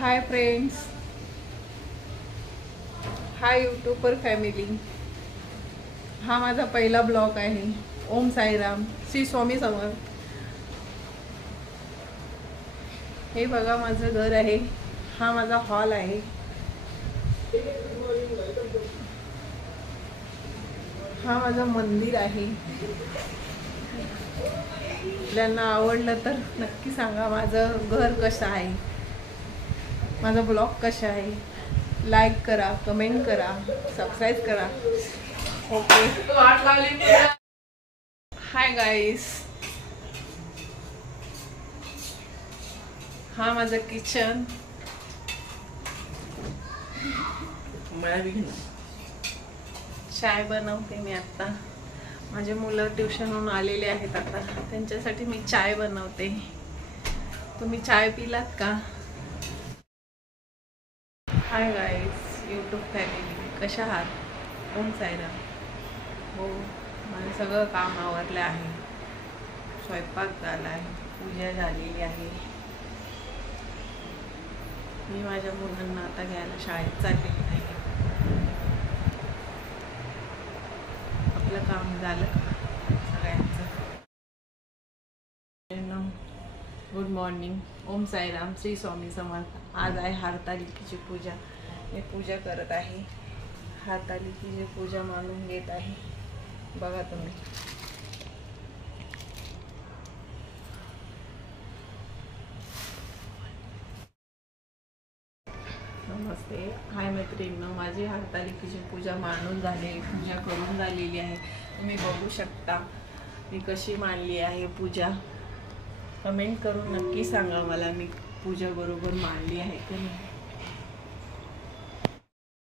Hi friends, हाय YouTuber family. हा माझा पहिला ब्लॉग आहे. ओम साईराम, श्री स्वामी समर्थ. हे बघा माझं घर आहे. हा माझा हॉल आहे. हा माझं मंदिर आहे. आपल्याला आवडलं तर नक्की सांगा माझं घर कसं आहे, माझा ब्लॉग कसा आहे. लाईक करा, कमेंट करा, सबस्क्राईब करा. ओके. हाय गाईस, हा माझं किचन. चाय बनवते मी आता. माझे मुलं ट्युशनहून आलेले आहेत आता, त्यांच्यासाठी मी चाय बनवते. तुम्ही चाय पिलात का? हाय गाईस, यूट्यूब फॅमिली, कशा आहात? ओम साईराम. हो, माझं सगळं काम आवरलं आहे. स्वयंपाक झाला आहे, पूजा झालेली आहे. मी माझ्या मुलांना आता घ्यायला शाळेत चाललेली आहे. आपलं काम झालं सगळ्यांचं. Good morning. ओम साईराम, श्री स्वामी समर्थ. आज आहे हरतालिकेची पूजा. मी पूजा करत आहे. हरतालिकेची पूजा मानून घेत आहे. बघा तुम्ही. नमस्ते. हाय मैत्रिणींनो, माझी हरतालिकेची पूजा मांडून झालेली, पूजा करून झालेली आहे. तुम्ही बघू शकता मी कशी मांडली आहे पूजा. कमेंट करून नक्की सांगा मला मी पूजा बरोबर मांडली आहे की नाही.